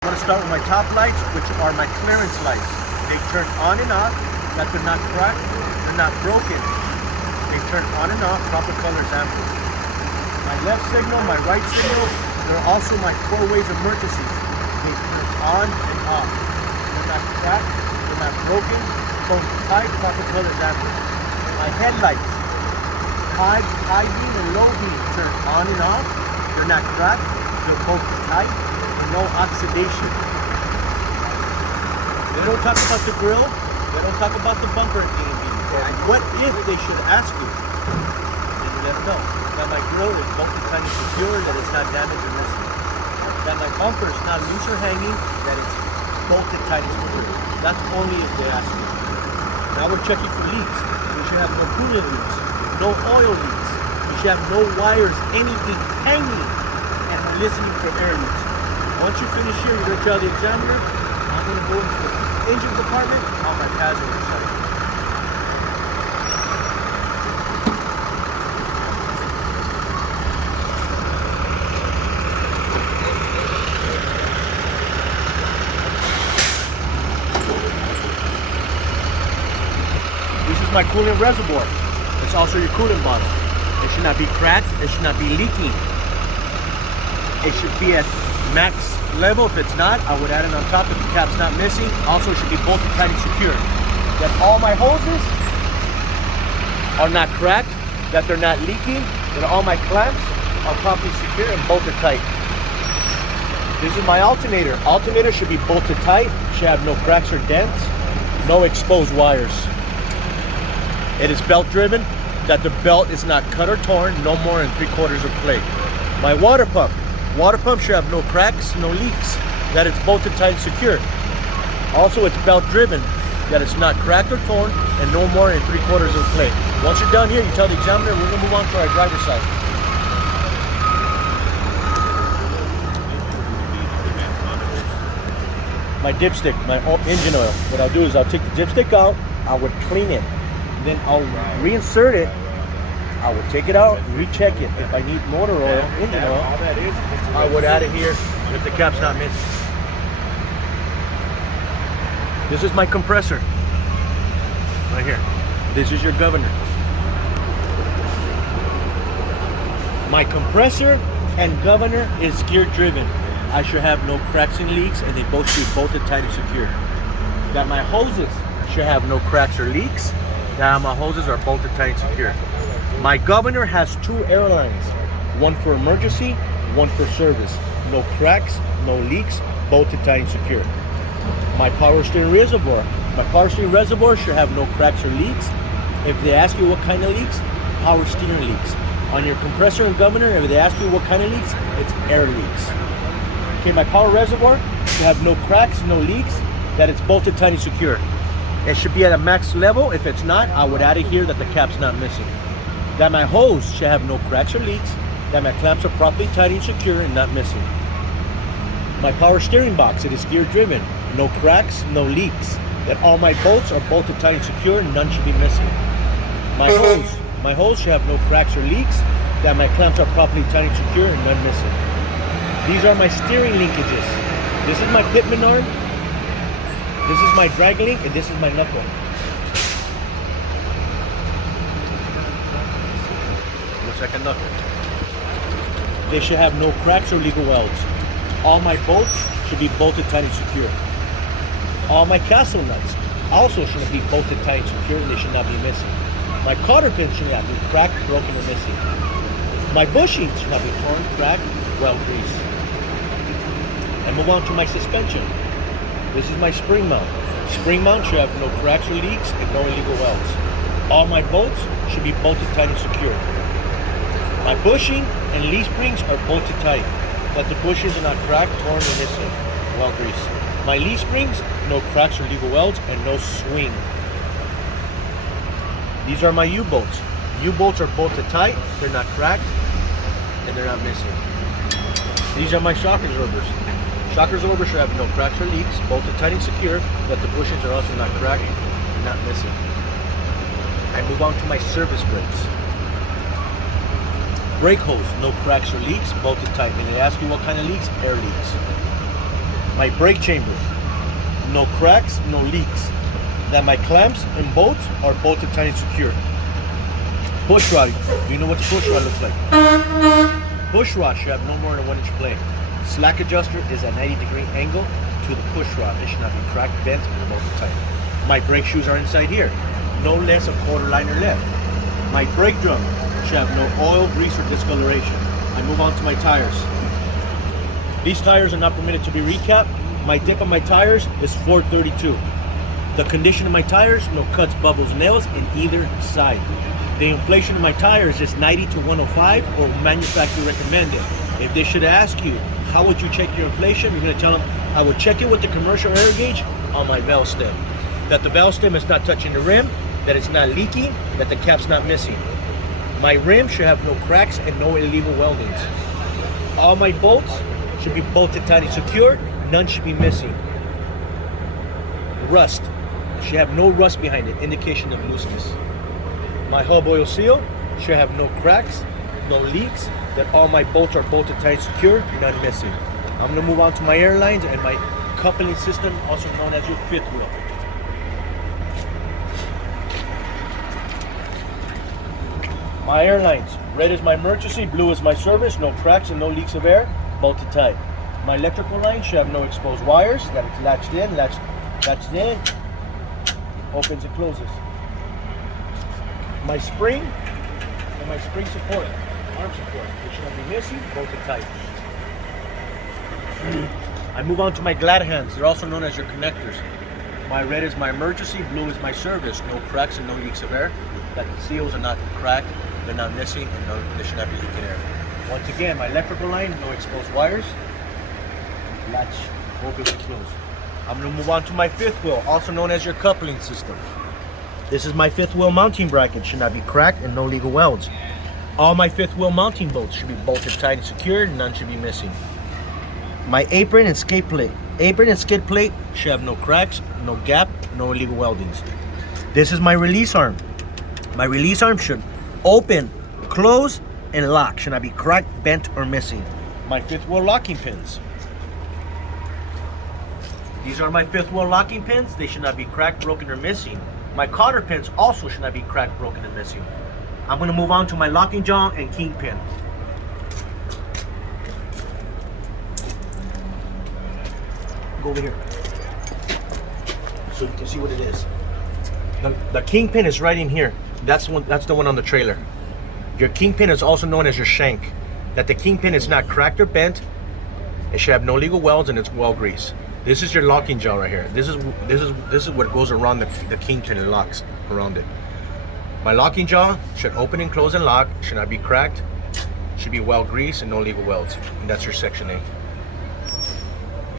I'm going to start with my top lights, which are my clearance lights. They turn on and off, that they're not cracked, they're not broken. They turn on and off, proper color is ample. My left signal, my right signal, they're also my 4 ways emergencies. They turn on and off. They're not cracked, they're not broken, both tight, proper color is ample. My headlights, high beam and low beam, turn on and off. They're not cracked, they're both tight, and no oxidation. They don't talk about the grill, they don't talk about the bumper at D&B. What if they should ask you? Then you let them know that my grill is bolted tight and secure, that it's not damaged or missing. That my bumper is not loose or hanging, that it's bolted tight and secure. That's only if they ask you. Now we're checking for leaks. We should have no coolant leaks, no oil leaks. We should have no wires, anything hanging, and we're listening for air leaks. Once you finish here, you're going to tell the examiner, I'm going to go into the engine compartment on my passenger side. This is my coolant reservoir. It's also your coolant bottle. It should not be cracked. It should not be leaking. It should be at max level. If it's not, I would add it on top if the cap's not missing. Also, it should be bolted tight and secure. That all my hoses are not cracked, that they're not leaking, that all my clamps are properly secure and bolted tight. This is my alternator. Alternator should be bolted tight, should have no cracks or dents, no exposed wires. It is belt driven, that the belt is not cut or torn, no more than 3/4 of plate. My water pump should have no cracks, no leaks, that it's bolted tight and secure. Also, it's belt driven, that it's not cracked or torn, and no more than 3/4 of plate. Once you're done here, you tell the examiner, we're gonna move on to our driver's side. My dipstick, my engine oil. What I'll do is I'll take the dipstick out, I would clean it, then I'll reinsert it. I would take it out, recheck it. If I need motor oil, engine oil, I would add it here if the cap's not missing. This is my compressor, right here. This is your governor. My compressor and governor is gear driven. I should have no cracks and leaks, and they both should be bolted tight and secure. That my hoses should have no cracks or leaks. That my hoses are bolted tight and secure. My governor has 2 air lines, one for emergency, one for service. No cracks, no leaks, bolted tight and secure. My power steering reservoir should have no cracks or leaks. If they ask you what kind of leaks, power steering leaks. On your compressor and governor, if they ask you what kind of leaks, it's air leaks. Okay, my power reservoir should have no cracks, no leaks, that it's bolted tight and secure. It should be at a max level. If it's not, I would add it here that the cap's not missing. That my hose should have no cracks or leaks, that my clamps are properly tight and secure and not missing. My power steering box, it is gear driven, no cracks, no leaks, that all my bolts are bolted tight and secure and none should be missing. My hose should have no cracks or leaks, that my clamps are properly tight and secure and none missing. These are my steering linkages. This is my pitman arm, this is my drag link, and this is my knuckle. Looks like a knuckle. They should have no cracks or legal welds. All my bolts should be bolted tight and secure. All my castle nuts also should be bolted tight and secure, and they should not be missing. My cotter pins should not be cracked, broken, or missing. My bushings should not be torn, cracked, well greased. And move on to my suspension. This is my spring mount. Spring mount should have no cracks or leaks and no illegal welds. All my bolts should be bolted tight and secure. My bushing and leaf springs are bolted tight, that the bushings are not cracked, torn, or missing, well greased. My leaf springs, no cracks or legal welds, and no swing. These are my U-bolts. U-bolts are bolted tight, they're not cracked, and they're not missing. These are my shock absorbers. Shock absorbers should have no cracks or leaks, bolted tight and secure, that the bushings are also not cracked and not missing. I move on to my service brakes. Brake hose, no cracks or leaks, bolted tight. When they ask you what kind of leaks, air leaks. My brake chamber, no cracks, no leaks. That my clamps and bolts are bolted tight and secure. Push rod, do you know what the push rod looks like? Push rod should have no more than 1 inch play. Slack adjuster is a 90-degree angle to the push rod. It should not be cracked, bent, or bolted tight. My brake shoes are inside here. No less of quarter liner left. My brake drum should have no oil, grease, or discoloration. I move on to my tires. These tires are not permitted to be recapped. My dip on my tires is 432. The condition of my tires, no cuts, bubbles, nails in either side. The inflation of my tires is 90 to 105 or manufacturer recommended. If they should ask you, how would you check your inflation? You're going to tell them, I would check it with the commercial air gauge on my valve stem. That the valve stem is not touching the rim, that it's not leaking, that the cap's not missing. My rim should have no cracks and no illegal weldings. All my bolts should be bolted tight and secured. None should be missing. Rust. It should have no rust behind it, indication of looseness. My hub oil seal should have no cracks, no leaks, that all my bolts are bolted tight and secure, none missing. I'm going to move on to my airlines and my coupling system, also known as your fifth wheel. My airlines, red is my emergency, blue is my service, no cracks and no leaks of air, bolted tight. My electrical line should have no exposed wires, that it's latched in, opens and closes. My spring and my spring support, arm support, which should not be missing, bolted tight. I move on to my glad hands. They're also known as your connectors. My red is my emergency, blue is my service. No cracks and no leaks of air. That the seals are not cracked, they're not missing, and they should not be leaking air. Once again, my electrical line, no exposed wires. Latch opens and closes. I'm going to move on to my fifth wheel, also known as your coupling system. This is my fifth wheel mounting bracket. Should not be cracked and no legal welds. All my fifth wheel mounting bolts should be bolted tight and secured. None should be missing. My apron and skid plate. Apron and skid plate should have no cracks, no gap, no illegal weldings. This is my release arm. My release arm should open, close, and lock. Should not be cracked, bent, or missing. My fifth wheel locking pins. These are my fifth wheel locking pins. They should not be cracked, broken, or missing. My cotter pins also should not be cracked, broken, and missing. I'm going to move on to my locking jaw and kingpin. Go over here so you can see what it is. The kingpin is right in here. That's the one on the trailer. Your kingpin is also known as your shank. That the kingpin is not cracked or bent. It should have no legal welds and it's well greased. This is your locking jaw right here. This is what goes around the kingpin and locks around it. My locking jaw should open and close and lock. Should not be cracked. Should be well greased and no legal welds. And that's your section A.